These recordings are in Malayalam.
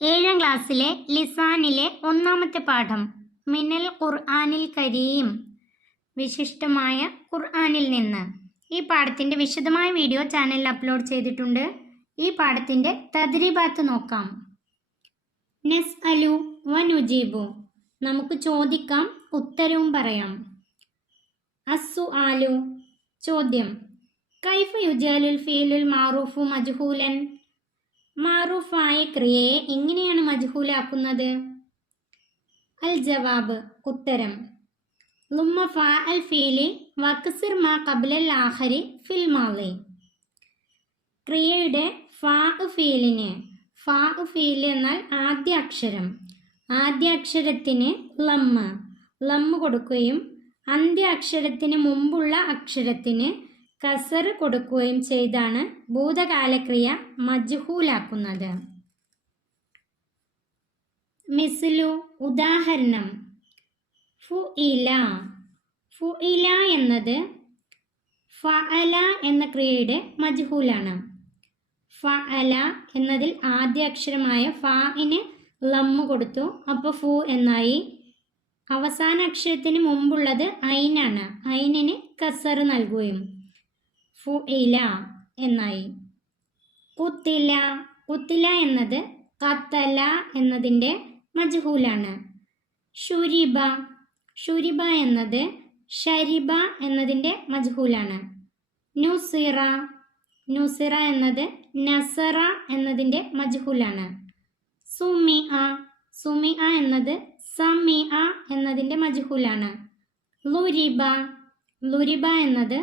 ഏഴാം ക്ലാസ്സിലെ ലിസാനിലെ ഒന്നാമത്തെ പാഠം മിനൽ ഖുർആനിൽ കരീം, വിശിഷ്ടമായ ഖുർആനിൽ നിന്ന്. ഈ പാഠത്തിൻ്റെ വിശദമായ വീഡിയോ ചാനലിൽ അപ്ലോഡ് ചെയ്തിട്ടുണ്ട്. ഈ പാഠത്തിൻ്റെ തദ്രീബാത്ത് നോക്കാം. നസ്അലു വനുജീബു, നമുക്ക് ചോദിക്കാം, ഉത്തരവും പറയാം. അസ്സുആലു, ചോദ്യം. കൈഫ യുജാലുൽ ഫീലുൽ മാറൂഫു മജ്ഹൂലൻ, മാറൂഫായ ക്രിയയെ എങ്ങനെയാണ് മജ്ഹൂലാക്കുന്നത്? അൽ ജവാബ്, ഉത്തരം. ലുമ്മ ഫാഅൽ ഫീലി വക്സിർ മാ ഖബ്ലൽ ആഖരി ഫിൽ മാളി, ക്രിയയുടെ ഫാഉ ഫീൽ എന്നാൽ ആദ്യ അക്ഷരത്തിന് ലമ്മ് കൊടുക്കുകയും അന്ത്യ അക്ഷരത്തിന് മുമ്പുള്ള അക്ഷരത്തിന് കസർ കൊടുക്കുകയും ചെയ്താണ് ഭൂതകാലക്രിയ മജ്ഹൂലാക്കുന്നത്. മിസ്ലു, ഉദാഹരണം. ഫുഇല എന്നത് ഫഅല എന്ന ക്രിയയുടെ മജ്ഹൂലാണ്. ഫഅല എന്നതിൽ ആദ്യ അക്ഷരമായ ഫാഇന് ലമ്മ് കൊടുത്തു, അപ്പോൾ ഫു എന്നായി. അവസാന അക്ഷരത്തിന് മുമ്പുള്ളത് ഐനാണ്, ഐനിന് കസർ നൽകുകയും ഫുഇല എന്നായി. കുത്തില എന്നത് ഖതല എന്നതിൻ്റെ മജ്ഹൂലാണ്. ഷുരിബ എന്നത് ഷരിബ എന്നതിൻ്റെ മജ്ഹൂലാണ്. നുസിറ എന്നത് നസറ എന്നതിൻ്റെ മജ്ഹൂലാണ്. സുമിഅ എന്നത് സമിഅ എന്നതിൻ്റെ മജ്ഹൂലാണ്. ലുരിബ എന്നത്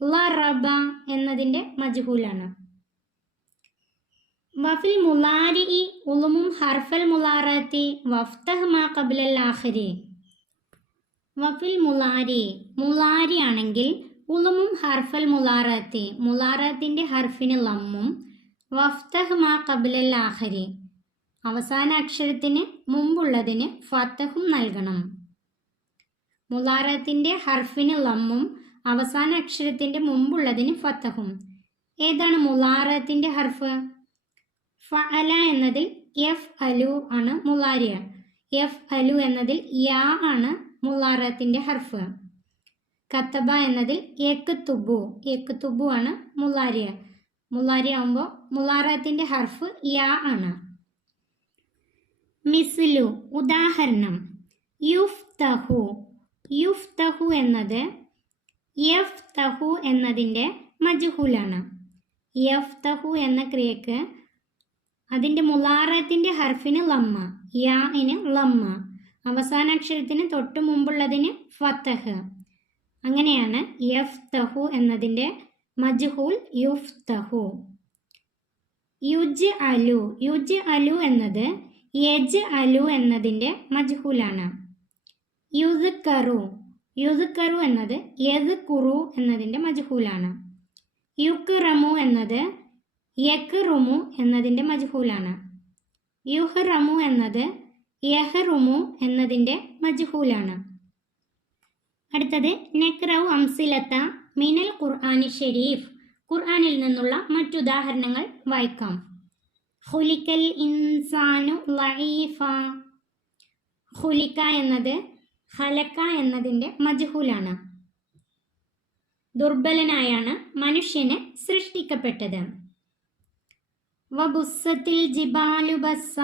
ലറബ എന്നതിൻ്റെ മജ്ഹൂലാണ്. വഫിൽ മുലാരിഇ ഉളുമും ഹർഫൽ മുലാറത്തി വഫ്തഹ് മാ ഖബ്ലൽ ആഖിരി. വഫിൽ മുലാരി ആണെങ്കിൽ ഉളുമും ഹർഫൽ മുലാറത്തി, മുലാറത്തിൻ്റെ ഹർഫിന് ലമ്മും, വഫ്തഹ് മാ ഖബ്ലൽ ആഖിരി, അവസാന അക്ഷരത്തിന് മുമ്പുള്ളതിന് ഫത്തഹും നൽകണം. മുലാറത്തിൻ്റെ ഹർഫിന് ലമ്മും അവസാന അക്ഷരത്തിൻ്റെ മുമ്പുള്ളതിന് ഫത്തഹും. ഏതാണ് മുലാറത്തിൻ്റെ ഹർഫ്? ഫഅല എന്നതിൽ എഫ് അലു ആണ് മുലാരിയ. എഫ് അലു എന്നതിൽ യാ ആണ് മുലാറത്തിൻ്റെ ഹർഫ്. കത്തബ എന്നതിൽ എക്തുബു ആണ് മുലാരിയ. മുലാരിയ ആകുമ്പോൾ മുലാറത്തിൻ്റെ ഹർഫ് യാ ആണ്. മിസ്ലു, ഉദാഹരണം. യുഫ്തഹു എന്നത് യഫ്തഹു എന്നതിൻ്റെ മജ്ഹൂലാണ്. യഫ്തഹു എന്ന ക്രിയക്ക് അതിൻ്റെ മുലാറത്തിൻ്റെ ഹർഫിന് ലമ്മ, യാഇന് ലമ്മ, അവസാന അക്ഷരത്തിന് തൊട്ട് മുമ്പുള്ളതിന് ഫത്തഹ്. അങ്ങനെയാണ് യഫ്തഹു എന്നതിൻ്റെ മജ്ഹൂൽ യുഫ്തഹു. യുജ് അലു എന്നത് യജ് അലു എന്നതിൻ്റെ മജ്ഹൂലാണ്. യുദ്കറു എന്നത് യദ്കുറു എന്നതിൻ്റെ മജ്ഹൂലാണ്. യുക്റമു എന്നത് യക്റുമു എന്നതിൻ്റെ മജ്ഹൂലാണ്. യുഹ്റമു എന്നത് യഹ്റുമു എന്നതിൻ്റെ മജ്ഹൂലാണ്. അടുത്തത് നഖ്റഉ അംസിലത മിനൽ ഖുർആനി ഷരീഫ്, ഖുർആനിൽ നിന്നുള്ള മറ്റുദാഹരണങ്ങൾ വായിക്കാം. ഖുലിക്കൽ ഇൻസാനു ലഈഫ, ഖുലിക എന്നത് ഖലക എന്നതിൻ്റെ മജ്ഹൂലാണ്. ദുർബലനായാണ് മനുഷ്യനെ സൃഷ്ടിക്കപ്പെട്ടത്. വബുസ്സത്തിൽ ജിബാലു ബസ്സ,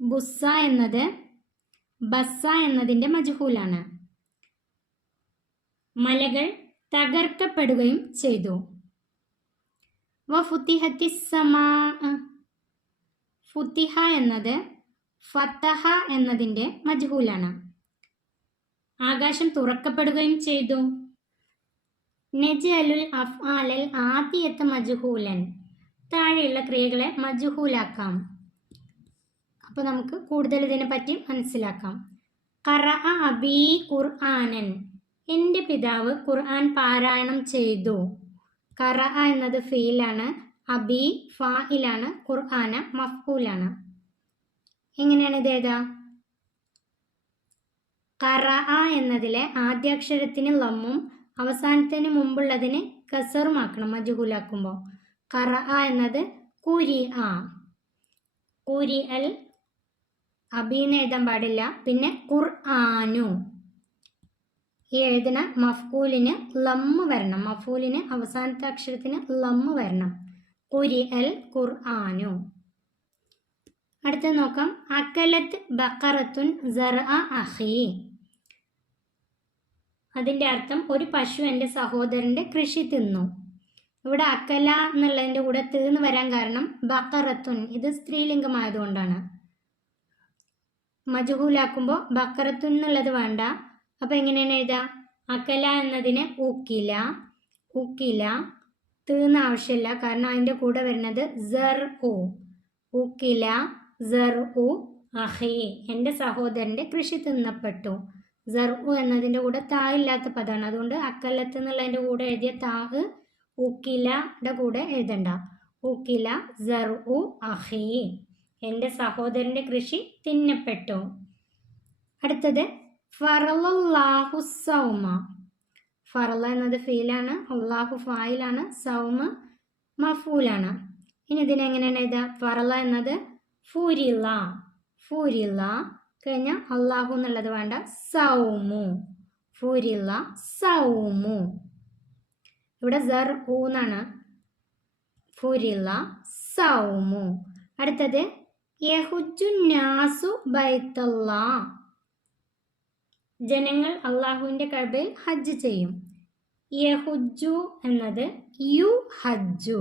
ബുസ്സ എന്നത് ബസ്സ എന്നതിൻ്റെ മജ്ഹൂലാണ്. മലകൾ തകർക്കപ്പെടുകയും ചെയ്തു. വഫുതിഹത്തിസ് സമാ, ഫുതിഹ എന്നത് ഫതഹ എന്നതിൻ്റെ മജ്ഹൂലാണ്. ആകാശം തുറക്കപ്പെടുകയും ചെയ്തു. നജ്അലുൽ അഫ്ആലൽ ആതിയത മജ്ഹൂലൻ, താഴെയുള്ള ക്രിയകളെ മജ്ഹൂലാക്കാം. അപ്പോൾ നമുക്ക് കൂടുതൽ ഇതിനെപ്പറ്റി മനസ്സിലാക്കാം. ഖറഅ അബീ ഖുർആനൻ, എൻ്റെ പിതാവ് ഖുർആൻ പാരായണം ചെയ്തു. ഖറഅ എന്നത് ഫീലാണ്, അബീ ഫായിലാണ്, ഖുർആന മഫ്ഊലാണ്. എങ്ങനെയാണ് ഇതേതാ? ഖറഅ എന്നതിലെ ആദ്യാക്ഷരത്തിന് ലമ്മും അവസാനത്തിന് മുമ്പുള്ളതിന് കസറുമാക്കണം മജ്ഹൂലാക്കുമ്പോൾ. ഖറഅ എന്നത് കുരിഅ. ഖുരിഅൽ അബീന്ന് എഴുതാൻ പാടില്ല. പിന്നെ ഖുർആനു, ഈ എഴുതുന്ന മഫ്ഊലിന് ലമ്മ് വരണം. മഫ്ഊലിന് അവസാനത്തെ അക്ഷരത്തിന് ലമ്മ് വരണം. ഖുരിഅൽ ഖുർആനു. അടുത്ത നോക്കാം. അക്കലത്ത് ബഖറത്തുൻ സറഅ അഖി. അതിൻ്റെ അർത്ഥം ഒരു പശു എൻ്റെ സഹോദരൻ്റെ കൃഷി തിന്നു. ഇവിടെ അക്കല എന്നുള്ളതിൻ്റെ കൂടെ തീർന്ന് വരാൻ കാരണം ബഖറത്തുൻ, ഇത് സ്ത്രീലിംഗമായതുകൊണ്ടാണ്. മജ്ഹൂലാക്കുമ്പോൾ ബഖറത്തുൻ എന്നുള്ളത് വേണ്ട. അപ്പോൾ എങ്ങനെയാണ് എഴുതുക? അക്കല എന്നതിന് ഉക്കില, ഉക്കില. തീർന്ന ആവശ്യമില്ല, കാരണം അതിൻ്റെ കൂടെ വരുന്നത് സർഉ. ഉക്കില സർഉ അഖി, എൻ്റെ സഹോദരൻ്റെ കൃഷി തിന്നപ്പെട്ടു. സർഉ എന്നതിൻ്റെ കൂടെ താ ഇല്ലാത്ത പദമാണ്, അതുകൊണ്ട് അക്കലത്ത് എന്നുള്ളതിൻ്റെ കൂടെ എഴുതിയ താ ഉക്കിലയുടെ കൂടെ എഴുതണ്ട. ഉക്കില സർഉ അഖി, എൻ്റെ സഹോദരൻ്റെ കൃഷി തിന്നപ്പെട്ടു. അടുത്തത് ഫറളല്ലാഹു സൗമ. ഫറള എന്നത് ഫീലാണ്, അള്ളാഹു ഫായിലാണ്, സൗമ മഫൂലാണ്. ഇനി ഇതിനെങ്ങനെയാണ് എഴുതുക? ഫറള എന്നത് ഫുരിള, ഫുരിള കഴിഞ്ഞാൽ അള്ളാഹു എന്നുള്ളത് വേണ്ട, സൗമു. ഫുരിള സൗമു. ഇവിടെ സർഉ എന്നാണ്. ഫുരിള സൗമു. അടുത്തത് യഹുജ്ജു നാസു ബൈത്തല്ലാ. ജനങ്ങൾ അള്ളാഹുവിൻ്റെ കഅബയിൽ ഹജ്ജ് ചെയ്യും. യഹുജ്ജു എന്നത് യു ഹജ്ജു,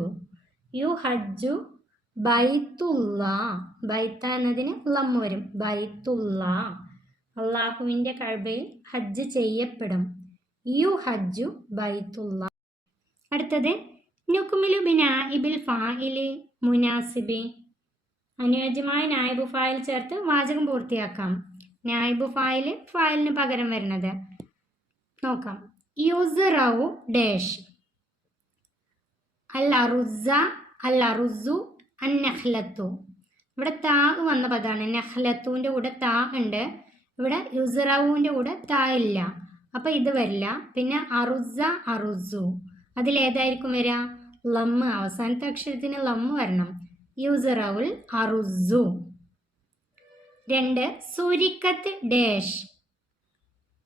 യു ഹജ്ജു ബൈത്തുല്ലാ. ബൈത്ത എന്നതിന് ലമ്മ് വരും. ബൈത്തുല്ലാ, അള്ളാഹുവിൻ്റെ കഅബയിൽ ഹജ്ജ് ചെയ്യപ്പെടും. യു ഹജ്ജു ബൈത്തുല്ലാ. അടുത്തത് നുക്മിലു ബിനാഇബിൽ ഫാഇലി മുനാസിബി. അനുയോജ്യമായ നായിബ് ഫായിൽ ചേർത്ത് വാചകം പൂർത്തിയാക്കാം. നായിബ് ഫായിൽ ഫായിലിന് പകരം വരുന്നത് നോക്കാം. യുസ്റഉ ഡാഷ് അൽ അറുസ, അൽ അറുസു അന്നഹ്ലത്തു. ഇവിടെ താ വന്ന പദമാണ്. നഹ്ലത്തുവിൻ്റെ കൂടെ താ ഉണ്ട്. ഇവിടെ യുസ്റഉവിൻ്റെ കൂടെ താ ഇല്ല, അപ്പം ഇത് വരില്ല. പിന്നെ അറുസ അറുസു, അതിലേതായിരിക്കും വരിക? ലമ്മ്, അവസാനത്തെ അക്ഷരത്തിന് ലമ്മ് വരണം. യുസ്റഉൽ അറുസു. 2 സുരിക്കത്ത് ഡാഷ്.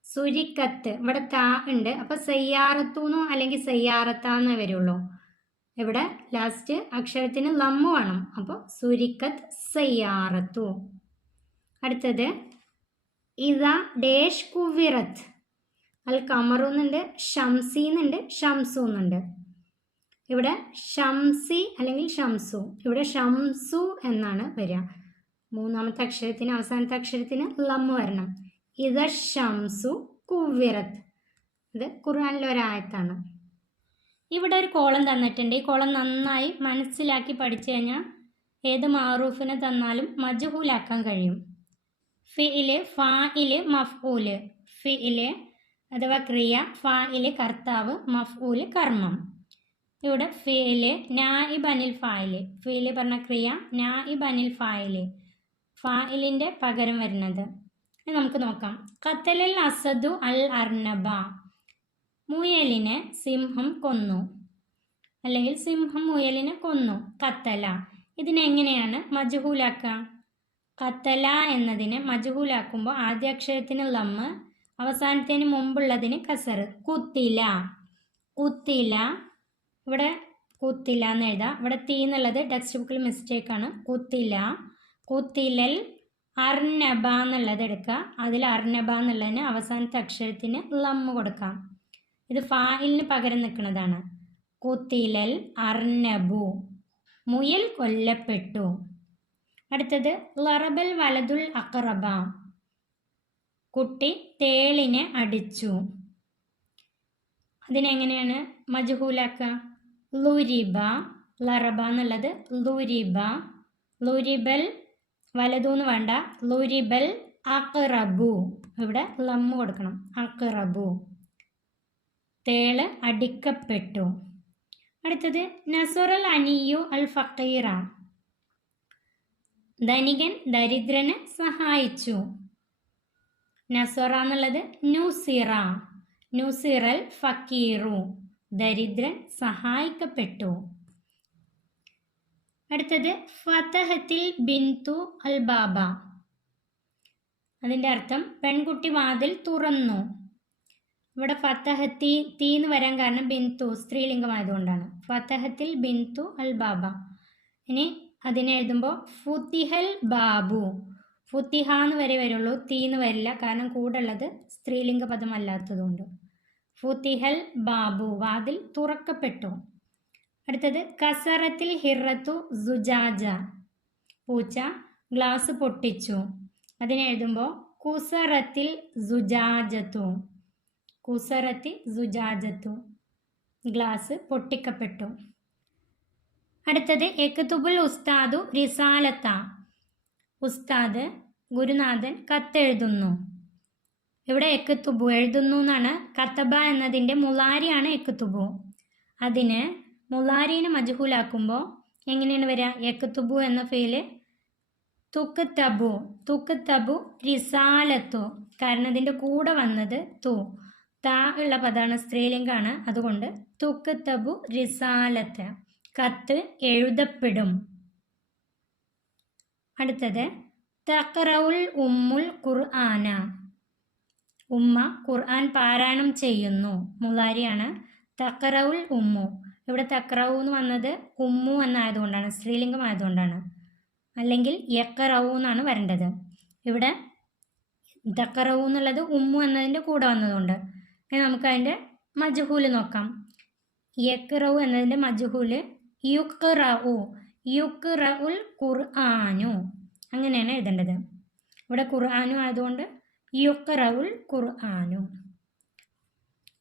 സുരിക്കത്ത്, ഇവിടെ താ ഉണ്ട്, അപ്പം സയ്യാറത്തൂന്നോ അല്ലെങ്കിൽ സയ്യാറത്താന്നേ വരുള്ളൂ. ഇവിടെ ലാസ്റ്റ് അക്ഷരത്തിന് ലമ്മ് വേണം, അപ്പോൾ സുരിക്കത്ത് സയ്യാറത്തു. അടുത്തത് ഇത ഡാഷ് കുവിറത്ത്. അൽ കമറൂന്നുണ്ട്, ഷംസീന്നുണ്ട്, ഷംസൂന്നുണ്ട്. ഇവിടെ ഷംസി അല്ലെങ്കിൽ ഷംസു, ഇവിടെ ഷംസു എന്നാണ് വരിക. മൂന്നാമത്തെ അക്ഷരത്തിന് അവസാനത്തെ അക്ഷരത്തിന് ലമ്മ് വരണം. ഇത ഷംസു കുവിറത്ത്. ഇത് ഖുർആനിലെ ഒരായത്താണ്. ഇവിടെ ഒരു കോളം തന്നിട്ടുണ്ട്. ഈ കോളം നന്നായി മനസ്സിലാക്കി പഠിച്ചു കഴിഞ്ഞാൽ ഏത് മാറൂഫിനെ തന്നാലും മജ്ഹൂലാക്കാൻ കഴിയും. ഫിഇല്, ഫാഇല്, മഫ്ഊല്. ഫിഇല് അഥവാ ക്രിയ, ഫാഇല് കർത്താവ്, മഫ്ഊല് കർമ്മം. ഇവിടെ ഫിഇല് നായിബ് അനിൽ ഫായില്. ഫിഇല് പറഞ്ഞ ക്രിയ നായിബ് അനിൽ ഫായില്, ഫായിലിൻ്റെ പകരം വരുന്നത്. നമുക്ക് നോക്കാം. ഖത്തലൽ അസദു അൽ അർനബ. മുയലിനെ സിംഹം കൊന്നു, അല്ലെങ്കിൽ സിംഹം മുയലിനെ കൊന്നു. ഖത്തല, ഇതിനെങ്ങനെയാണ് മജ്ഹൂലാക്കുക? ഖത്തല എന്നതിനെ മജ്ഹൂലാക്കുമ്പോൾ ആദ്യ അക്ഷരത്തിന് ലമ്മ്, അവസാനത്തിന് മുമ്പുള്ളതിന് കസർ. കുത്തില, കുത്തില. ഇവിടെ കുത്തില എന്ന് എഴുതാം. ഇവിടെ തീ എന്നുള്ളത് ടെക്സ്റ്റ് ബുക്കിൽ മിസ്റ്റേക്കാണ്. കുത്തില. കുത്തിലൽ അർനബ എന്നുള്ളത് എടുക്കുക. അതിൽ അർനബ എന്നുള്ളതിന് അവസാനത്തെ അക്ഷരത്തിന് ലമ്മ് കൊടുക്കാം. ഇത് ഫായിലിന് പകരം നിൽക്കുന്നതാണ്. കുത്തിലൽ അർനബു, മുയൽ കൊല്ലപ്പെട്ടു. അടുത്തത് ലറബൽ വലതുൽ അഖറബ. കുട്ടി തേളിനെ അടിച്ചു. അതിനെങ്ങനെയാണ് മജ്ഹൂലാക്കുക? ലുരിബ. ലറബ എന്നുള്ളത് ലുരിബ. ലുരിബൽ വലതുന്ന് വേണ്ട, ലുരിബൽ അഖറബു. ഇവിടെ ലമ്മ് കൊടുക്കണം. അഖറബു, തേള് അടിക്കപ്പെട്ടു. അടുത്തത് നസുറൽ അനിയു അൽ ഫക്കീറ. ധനികൻ ദരിദ്രനെ സഹായിച്ചു. നസുറ എന്നുള്ളത് നുസിറ. നുസിറൽ ഫക്കീറു, ദരിദ്രൻ സഹായിക്കപ്പെട്ടു. അടുത്തത് ഫതഹത്തിൽ ബിന്തു അൽ ബാബ. അതിൻ്റെ അർത്ഥം പെൺകുട്ടി വാതിൽ തുറന്നു. ഇവിടെ ഫതഹത്തി തീന്ന് വരാൻ കാരണം ബിന്തു സ്ത്രീലിംഗമായതുകൊണ്ടാണ്. ഫതഹത്തിൽ ബിന്തു അൽ ബാബ. ഇനി അതിനെ എഴുതുമ്പോൾ ഫുത്തിഹൽ ബാബു. ഫുത്തിഹ എന്ന് വരെ വരുള്ളൂ, തീന്ന് വരില്ല, കാരണം കൂടെ ഉള്ളത് സ്ത്രീലിംഗ പദമല്ലാത്തതുകൊണ്ട്. ഫുത്തിഹൽ ബാബു, വാതിൽ തുറക്കപ്പെട്ടു. അടുത്തത് കസറത്തിൽ ഹിറത്തു സുജാജ. പൂച്ച ഗ്ലാസ് പൊട്ടിച്ചു. അതിനെ എഴുതുമ്പോൾ കുസറത്തിൽ സുജാജത്തു. കുസറത്തി സുജാജത്തു, ഗ്ലാസ് പൊട്ടിക്കപ്പെട്ടു. അടുത്തത് എക്തുബുൽ ഉസ്താദു റിസാലത്ത. ഉസ്താദ് ഗുരുനാഥൻ കത്തെഴുതുന്നു. ഇവിടെ എക്തുബു എഴുതുന്നു എന്നാണ്. കത്തബ എന്നതിൻ്റെ മുലാരിയാണ് എക്തുബു. അതിന് മുലാരിനെ മജ്ഹൂലാക്കുമ്പോൾ എങ്ങനെയാണ് വരിക? എക്തുബു എന്ന ഫീല് തുക്തബു. തുക്തബു റിസാലത്തു, കാരണം ഇതിൻ്റെ കൂടെ വന്നത് തു, താ ഉള്ള പദമാണ്, സ്ത്രീലിംഗാണ്. അതുകൊണ്ട് തുക്തബു റിസാലത്ത്, കത്ത് എഴുതപ്പെടും. അടുത്തത് തഖറഉൽ ഉമ്മുൽ ഖുർആന. ഉമ്മ ഖുർആൻ പാരായണം ചെയ്യുന്നു. മുലാരിയാണ്. തഖറഉൽ ഉമ്മു. ഇവിടെ തഖറഉ എന്ന് വന്നത് ഉമ്മു എന്നായതുകൊണ്ടാണ്, സ്ത്രീലിംഗമായതുകൊണ്ടാണ്. അല്ലെങ്കിൽ യഖറഉ എന്നാണ് വരേണ്ടത്. ഇവിടെ തഖറഉ എന്നുള്ളത് ഉമ്മു എന്നതിൻ്റെ കൂടെ വന്നതുകൊണ്ട്. നമുക്ക് അതിൻ്റെ മജ്ഹൂല് നോക്കാം. യഖറഉ എന്നതിൻ്റെ മജ്ഹൂല് യുഖ്റഉ. യുഖ്റഉൽ ഖുർആനു, അങ്ങനെയാണ് എഴുതേണ്ടത്. ഇവിടെ ഖുർആനു ആയതുകൊണ്ട് യുഖ്റഉൽ ഖുർആനു.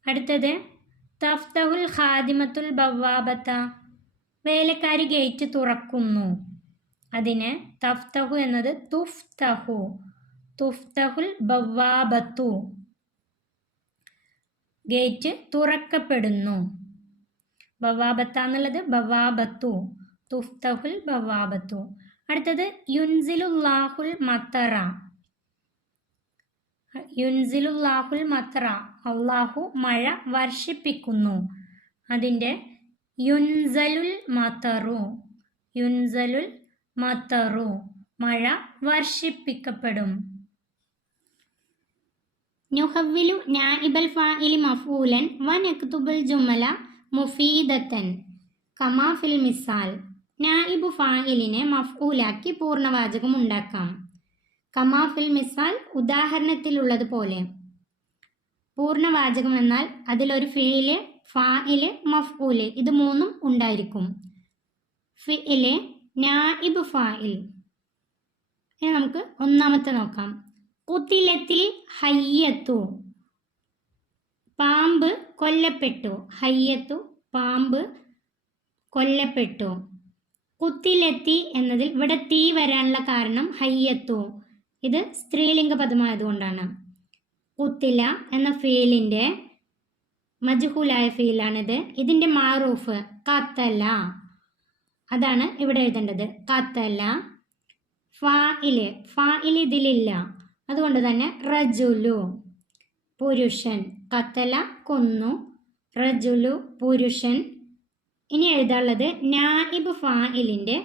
അടുത്തത് തഫ്തഹുൽ ഖാദിമത്തുൽ ബവാബത്ത. വേലക്കാരി ഗേറ്റ് തുറക്കുന്നു. അതിന് തഫ്തഹു എന്നത് തുഫ്തഹു. തുഫ്തഹുൽ ബവാബത്തു, ഗേറ്റ് തുറക്കപ്പെടുന്നു. ബവാബത്ത എന്നുള്ളത് ബവാബത്തു. തുഫ്തഹുൽ ബവാബത്തു. അടുത്തത് യുൻസിലുല്ലാഹുൽ മത്തറ. യുൻസിലുല്ലാഹുൽ മത്തറ, അള്ളാഹു മഴ വർഷിപ്പിക്കുന്നു. അതിൻ്റെ യുൻസലുൽ മത്തറു. യുൻസലുൽ മത്തറു, മഴ വർഷിപ്പിക്കപ്പെടും. നുഹവ്വിലു നാഇബൽ ഫാഇലി മഫ്ഊലൻ വനക്തുബുൽ ജുമല മുഫീദത്തൻ കമാ ഫിൽ മിസാൽ. നായിബു ഫാഇലിനെ മഫ്ഊലാക്കി പൂർണ്ണവാചകം ഉണ്ടാക്കാം. കമാ ഫിൽ മിസാൽ, ഉദാഹരണത്തിലുള്ളതുപോലെ. പൂർണ്ണവാചകം എന്നാൽ അതിലൊരു ഫിഇല്, ഫാഇല്, മഫ്ഊല്, ഇത് മൂന്നും ഉണ്ടായിരിക്കും. ഫിഇല്, നായിബ് ഫാഇൽ. ഇനി നമുക്ക് ഒന്നാമത്തെ നോക്കാം. ഖുതിലത്തിൽ ഹയ്യത്തു. പാമ്പ് കൊല്ലപ്പെട്ടു. ഹയ്യത്തു, പാമ്പ് കൊല്ലപ്പെട്ടു. കുത്തിലെത്തി എന്നതിൽ ഇവിടെ തീ വരാനുള്ള കാരണം ഹയ്യത്തു, ഇത് സ്ത്രീലിംഗ പദമായതുകൊണ്ടാണ്. കുത്തില എന്ന ഫീലിൻ്റെ മജ്ഹൂലായ ഫീലാണിത്. ഇതിൻ്റെ മാറൂഫ് ഖതല, അതാണ് ഇവിടെ എഴുതേണ്ടത്. ഖതല. ഫാഇല്, ഫാഇൽ ഇതിലില്ല, അതുകൊണ്ട് തന്നെ റജുലു, പുരുഷൻ. ഖതല കൊന്നു, റജുലു പുരുഷൻ. ഇനി എഴുതാനുള്ളത് നായിബ് ഫാഇലിൻ്റെ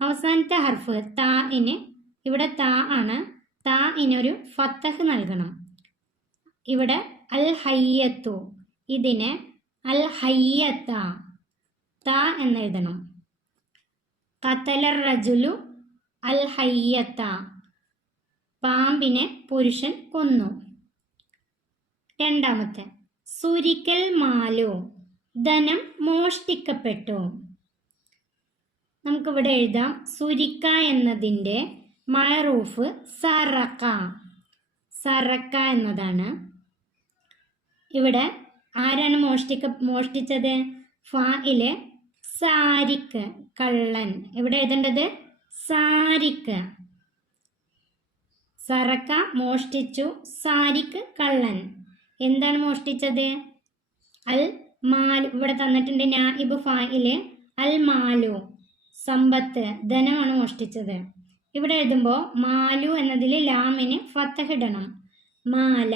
അവസാനത്തെ ഹർഫ് താഇന്. ഇവിടെ താ ആണ്. താഇനൊരു ഫത്തഹ് നൽകണം. ഇവിടെ അൽ ഹയ്യത്തു, ഇതിന് അൽ ഹയ്യത്ത, താ എന്നെഴുതണം. ഖതലർ റജുലു അൽ ഹയ്യത്ത, പാമ്പിനെ പുരുഷൻ കൊന്നു. രണ്ടാമത്തെ സുരിക്കൽ മാലു, ധനം മോഷ്ടിക്കപ്പെട്ടു. നമുക്കിവിടെ എഴുതാം. സുരിക്ക എന്നതിൻ്റെ മഅറൂഫ് സറക്ക. സറക്ക എന്നതാണ്. ഇവിടെ ആരാണ് മോഷ്ടിച്ചത്? ഫാഇല് സാരിക്ക്, കള്ളൻ. ഇവിടെ എഴുതേണ്ടത് സാരിക്ക്. സറക്ക മോഷ്ടിച്ചു, സാരിക്ക് കള്ളൻ. എന്താണ് മോഷ്ടിച്ചത്? അൽ മാലു. ഇവിടെ തന്നിട്ടുണ്ട് നായിബ് ഫാഇല് അൽ മാലു, സമ്പത്ത്, ധനമാണ് മോഷ്ടിച്ചത്. ഇവിടെ എഴുതുമ്പോൾ മാലു എന്നതിൽ ലാമിന് ഫത്തഹ് ഇടണം. മാല.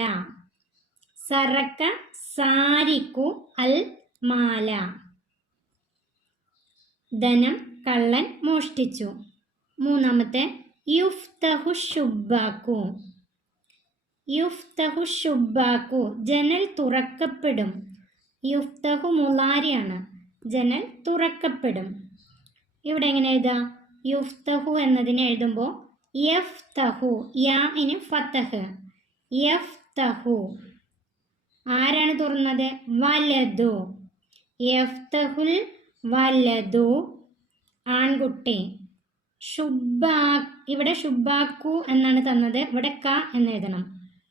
സറക്ക സാരിക്കു അൽ മാല, ധനം കള്ളൻ മോഷ്ടിച്ചു. മൂന്നാമത്തെ യുഫ്തഹു ശുബ്ബാക്കു. യുഫ്തഹു ശുബ്ബാക്കു ജനൽ തുറക്കപ്പെടും. യുഫ്തഹു മുളാരിയാണ്, ജനൽ തുറക്കപ്പെടും. ഇവിടെ എങ്ങനെ എഴുതാം? യുഫ്തഹു എന്നതിനെ എഴുതുമ്പോൾ യഫ്തഹു, യാഇന് ഫതഹ്, യഫ്തഹു. ആരാണ് തുറന്നത്? വലതു. യഫ്തഹുൽ വലതു, ആൺകുട്ടി. ഇവിടെ ശുബ്ബാക്കു എന്നാണ് തന്നത്, ഇവിടെ ക എന്ന് എഴുതണം.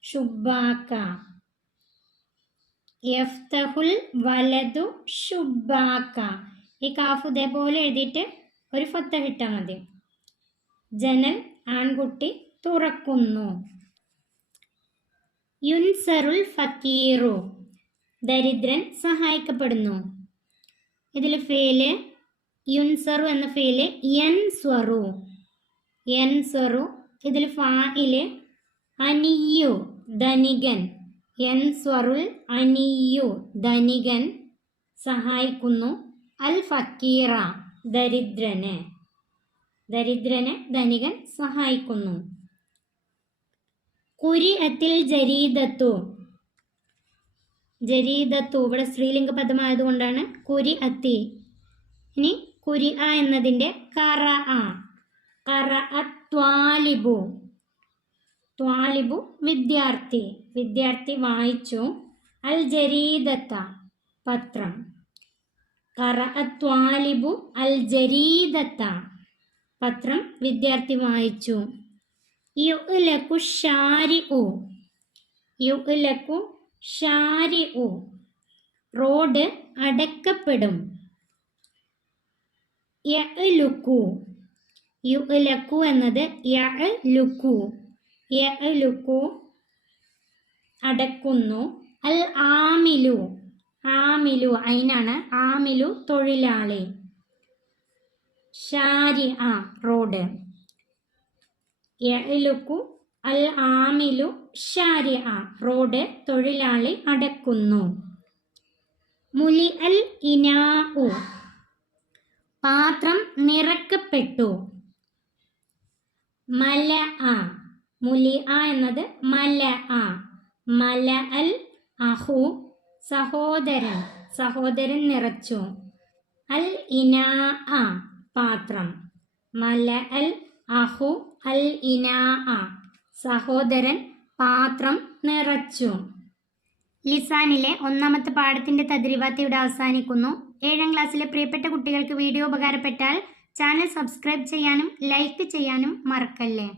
ശുബ്ബാക്ക. യഫ്തഹുൽ വലതു ശുബ്ബാക്ക. ഈ കാഫ് ഇതേപോലെ എഴുതിയിട്ട് ഒരു ഫത്തഹ് ഇട്ടാൽ മതി. ജനൽ ആൺകുട്ടി തുറക്കുന്നു. യുൻസറുൽ ഫക്കീറു ദരിദ്രൻ സഹായിക്കപ്പെടുന്നു. ഇതിൽ ഫേല് യുൻസറു എന്ന ഫേല് യൻസ്വറു. യൻസ്വറു. ഇതിൽ ഫായില് അനിയു ധനികൻ. യൻസ്വറുൽ അനിയു ധനികൻ സഹായിക്കുന്നു. അൽ ഫക്കീറ ദരിദ്രനെ. ദരിദ്രനെ ധനികൻ സഹായിക്കുന്നു. ഖുരിഅത്തിൽ ജരീദത്തു. ജരീദത്തു ഇവിടെ സ്ത്രീലിംഗ പദമായതുകൊണ്ടാണ് ഖുരിഅത്തി. ഇനി ഖുരിഅ എന്നതിൻ്റെ ഖറഅ. ഖറഅ ത്വാലിബു. ത്വാലിബു വിദ്യാർത്ഥി. വിദ്യാർത്ഥി വായിച്ചു. അൽ ജരീദത്ത പത്രം. ഖറഅ ത്വാലിബു അൽ ജരീദത്ത പത്രം വിദ്യാർത്ഥി വായിച്ചു. യുഅ്ലഖു ശാരിഉ. യുഅ്ലഖു ശാരിഉ റോഡ് അടക്കപ്പെടും. യഅ്ലുഖു. യുഅ്ലഖു എന്നത് യഅ്ലുഖു. യഅ്ലുഖു അടക്കുന്നു. അൽ ആമിലു. ആമിലു അതിനാണ് ആമിലു തൊഴിലാളി. ശാരിഅ റോഡ്. യഅ്ലുഖു അൽ ആമിലു ശാരിഅ റോഡ് തൊഴിലാളി അടക്കുന്നു. മുലി അൽ ഇനാഉ പാത്രം നിറക്കപ്പെട്ടു. മലഅ. മുലിഅ എന്നത് മലഅ. മലഅൽ അഹു സഹോദരൻ. സഹോദരൻ നിറച്ചു. അൽ ഇനാഅ പാത്രം. മലഅൽ അഹു അൽ ഇനാഅ സഹോദരൻ പാത്രം നിറച്ചു. ലിസാനിലെ ഒന്നാമത്തെ പാഠത്തിൻ്റെ തദ്രിവാത്ത് ഇവിടെ അവസാനിക്കുന്നു. 7ാം ക്ലാസ്സിലെ പ്രിയപ്പെട്ട കുട്ടികൾക്ക് വീഡിയോ ഉപകാരപ്പെട്ടാൽ ചാനൽ സബ്സ്ക്രൈബ് ചെയ്യാനും ലൈക്ക് ചെയ്യാനും മറക്കല്ലേ.